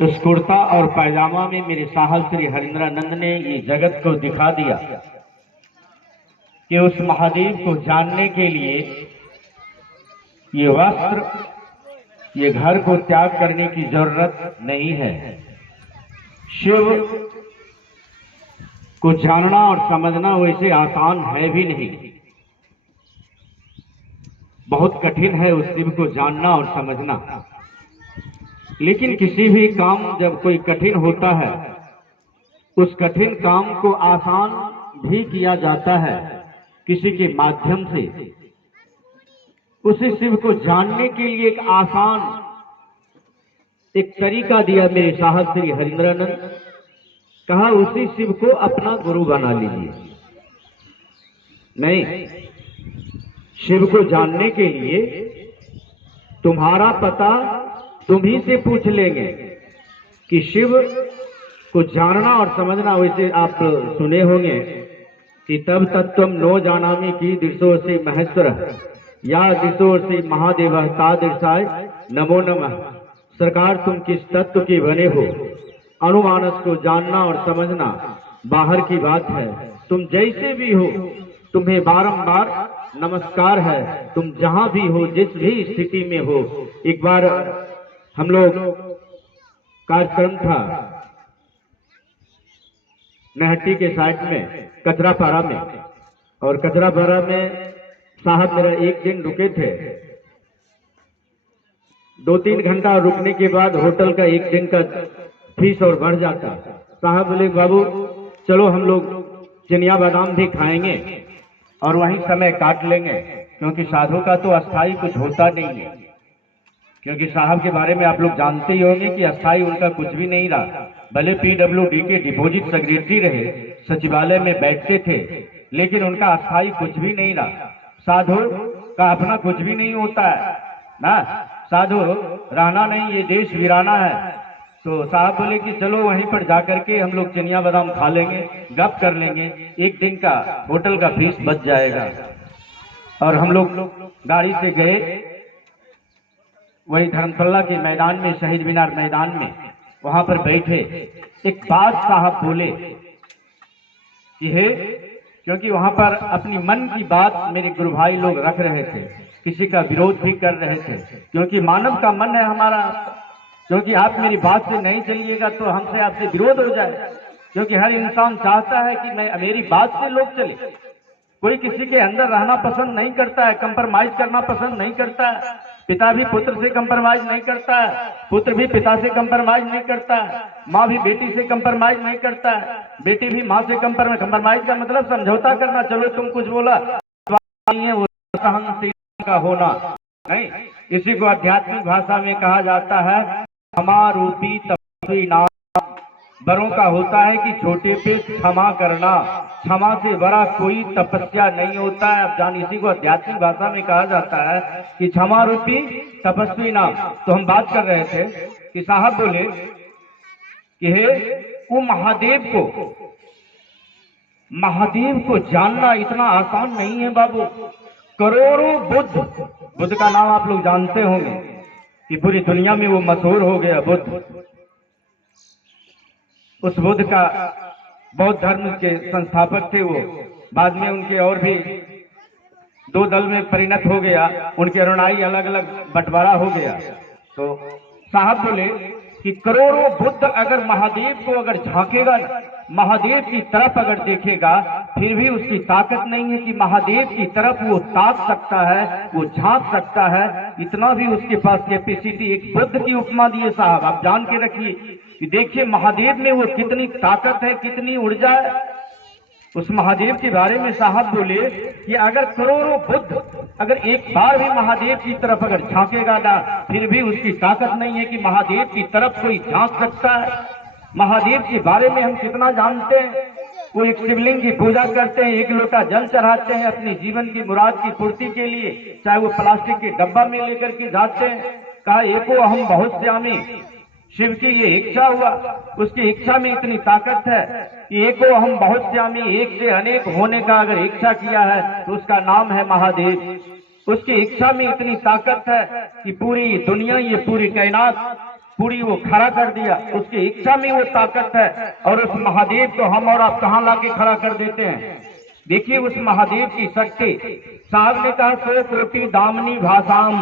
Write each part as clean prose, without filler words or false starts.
उस कुर्ता और पैजामा में मेरे साहब श्री हरिंद्रानंद ने ये जगत को दिखा दिया कि उस महादेव को जानने के लिए ये वस्त्र, ये घर को त्याग करने की जरूरत नहीं है। शिव को जानना और समझना वैसे आसान है भी नहीं, बहुत कठिन है उस शिव को जानना और समझना। लेकिन किसी भी काम जब कोई कठिन होता है, उस कठिन काम को आसान भी किया जाता है किसी के माध्यम से। उसी शिव को जानने के लिए एक आसान एक तरीका दिया मेरे साहब श्री हरिंद्रानंद। कहा उसी शिव को अपना गुरु बना लीजिए। नहीं, शिव को जानने के लिए तुम्हारा पता तुम ही से पूछ लेंगे कि शिव को जानना और समझना। वैसे आप सुने होंगे कि तब तत्त्वम नो जानामि की दिशो से महेश्वर या दिशो से महादेव तादृशाय नमो नमः। सरकार तुम किस तत्व के बने हो? अनुमानस को जानना और समझना बाहर की बात है। तुम जैसे भी हो तुम्हें बारंबार नमस्कार है। तुम जहां भी हो, जिस भी स्थिति में हो। एक बार हम लोग कार्यक्रम था नहट्टी के साइड में कचरापारा में, और कचरापारा में साहब मेरा एक दिन रुके थे। 2-3 घंटा रुकने के बाद होटल का एक दिन का फीस और बढ़ जाता। साहब बोले बाबू चलो हम लोग चिनिया बादाम भी खाएंगे और वहीं समय काट लेंगे, क्योंकि साधु का तो अस्थाई कुछ होता नहीं है। क्योंकि साहब के बारे में आप लोग जानते ही होंगे कि अस्थाई उनका कुछ भी नहीं रहा। भले PWD के डिपॉजिट सेक्रेटरी रहे, सचिवालय में बैठते थे, लेकिन उनका अस्थाई कुछ भी नहीं रहा। साधु का अपना कुछ भी नहीं होता है ना। साधु रहना नहीं, ये देश वीराना है। तो साहब बोले कि चलो वहीं पर जाकर के हम लोग चिनिया बादाम खा लेंगे, गप कर लेंगे, एक दिन का होटल का फीस बच जाएगा। और हम लोग गाड़ी से गए वही धर्मशाला के मैदान में, शहीद मीनार मैदान में, वहां पर बैठे। एक बात साहब बोले कि हे, क्योंकि वहां पर अपनी मन की बात मेरे गुरु भाई लोग रख रहे थे, किसी का विरोध भी कर रहे थे, क्योंकि मानव का मन है हमारा। क्योंकि आप मेरी बात से नहीं चलिएगा तो हमसे आपसे विरोध हो जाए। क्योंकि हर इंसान चाहता है कि मेरी बात से लोग चले। कोई किसी के अंदर रहना पसंद नहीं करता है, कंप्रोमाइज करना पसंद नहीं करता है। पिता भी पुत्र से कंप्रोमाइज नहीं करता है, पुत्र भी पिता से कंप्रोमाइज नहीं करता है, माँ भी बेटी से कंप्रोमाइज नहीं करता है, बेटी भी माँ से कंप्रोमाइज का मतलब समझौता करना। चलो तुम कुछ बोला नहीं है, वो सहनशील का होना नहीं। इसी को आध्यात्मिक भाषा में कहा जाता है क्षमारूपी तपस्वी नाम। बड़ों का होता है कि छोटे पे क्षमा करना। क्षमा से बड़ा कोई तपस्या नहीं होता है। अब जान, इसी को आध्यात्मिक भाषा में कहा जाता है कि क्षमा रूपी तपस्वी नाम। तो हम बात कर रहे थे कि साहब बोले कि हे, वो महादेव को जानना इतना आसान नहीं है बाबू। करोड़ों बुद्ध का नाम आप लोग जानते होंगे कि पूरी दुनिया में वो मशहूर हो गया बुद्ध। उस बुद्ध का बौद्ध धर्म के संस्थापक थे वो। बाद में उनके और भी 2 दल में परिणत हो गया, उनके अनुयायी अलग अलग बंटवारा हो गया। तो साहब बोले कि करोड़ों बुद्ध अगर महादेव को अगर झांकेगा, महादेव की तरफ अगर देखेगा, फिर भी उसकी ताकत नहीं है कि महादेव की तरफ वो ताक सकता है, वो झांक सकता है। इतना भी उसके पास कैपेसिटी। एक बुद्ध की उपमा दिए साहब, आप जान के रखिए कि देखिए महादेव में वो कितनी ताकत है, कितनी ऊर्जा है। उस महादेव के बारे में साहब बोले कि अगर करोड़ों बुद्ध अगर एक बार भी महादेव की तरफ अगर झांकेगा ना, फिर भी उसकी ताकत नहीं है कि महादेव की तरफ कोई झांक सकता है। महादेव के बारे में हम कितना जानते हैं। वो एक शिवलिंग की पूजा करते हैं, 1 लोटा जल चढ़ाते हैं अपने जीवन की मुराद की पूर्ति के लिए, चाहे वो प्लास्टिक के डब्बा में लेकर के जाते हैं। कहा एको अहम बहुत श्यामी। शिव की ये इच्छा हुआ, उसकी इच्छा में इतनी ताकत है कि एको हम बहुत श्यामी, एक से अनेक होने का अगर इच्छा किया है तो उसका नाम है महादेव। उसकी इच्छा में इतनी ताकत है कि पूरी दुनिया, ये पूरी कायनात पूरी वो खड़ा कर दिया, उसकी इच्छा में वो ताकत है। और उस महादेव को हम और आप कहाँ लाके खड़ा कर देते हैं। देखिए उस महादेव की शक्ति, साहब ने कहा 100 कोटि दामिनी भाषाम।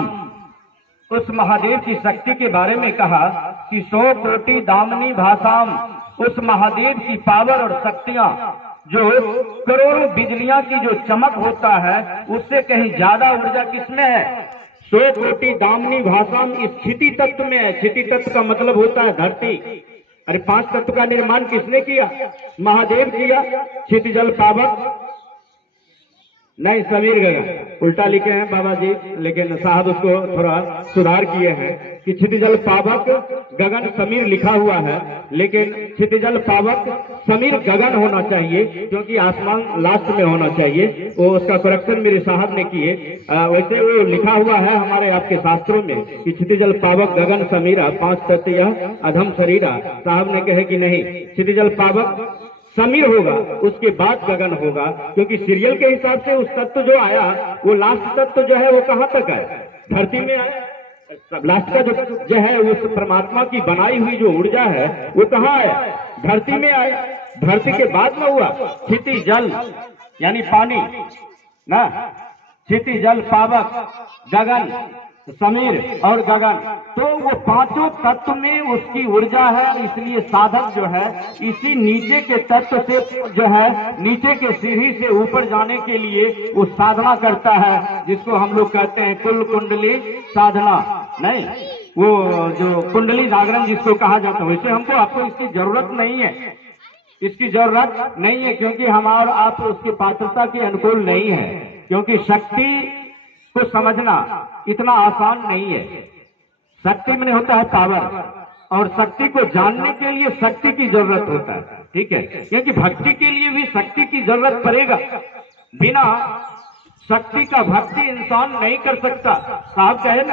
उस महादेव की शक्ति के बारे में कहा कि 100 कोटि दामिनी भाषाम। उस महादेव की पावर और शक्तियां जो करोड़ों बिजलियां की जो चमक होता है उससे कहीं ज्यादा ऊर्जा किसमें है। 100 कोटि दामिनी भाषाम इस क्षिति तत्व में है। क्षिति तत्व का मतलब होता है धरती। अरे 5 तत्व का निर्माण किसने किया? महादेव किया। क्षिति जल पावक नहीं, समीर गगन उल्टा लिखे हैं बाबा जी, लेकिन साहब उसको थोड़ा सुधार किए हैं कि क्षितिजल पावक गगन समीर लिखा हुआ है, लेकिन क्षितिजल पावक समीर गगन होना चाहिए, क्योंकि आसमान लास्ट में होना चाहिए। वो उसका करेक्शन मेरे साहब ने किए। वैसे वो लिखा हुआ है हमारे आपके शास्त्रों में कि क्षितिजल पावक गगन समीरा 5 तत्व यह अधम शरीरा। साहब ने कहे कि नहीं, क्षितिजल पावक समीर होगा, उसके बाद गगन होगा, क्योंकि सीरियल के हिसाब से उस तत्व जो आया वो लास्ट तत्व जो है वो कहाँ तक है? धरती में आया। लास्ट का जो है उस परमात्मा की बनाई हुई जो ऊर्जा है वो कहाँ है? धरती में आया। धरती के बाद में हुआ क्षिति जल यानी पानी ना, क्षिति जल पावक गगन समीर और गगन, तो वो पांचों तत्व में उसकी ऊर्जा है। इसलिए साधक जो है इसी नीचे के तत्व से जो है नीचे के सीढ़ी से ऊपर जाने के लिए वो साधना करता है, जिसको हम लोग कहते हैं कुल कुंडली साधना। नहीं, वो जो कुंडली जागरण जिसको कहा जाता है, वैसे हमको आपको इसकी जरूरत नहीं है, इसकी जरूरत नहीं है, क्योंकि हम और आप उसकी पात्रता के अनुकूल नहीं है। क्योंकि शक्ति को समझना इतना आसान नहीं है। शक्ति में होता है पावर, और शक्ति को जानने के लिए शक्ति की जरूरत होता है। ठीक है, क्योंकि भक्ति के लिए भी शक्ति की जरूरत पड़ेगा। बिना शक्ति का भक्ति इंसान नहीं कर सकता। साहब कहे ना।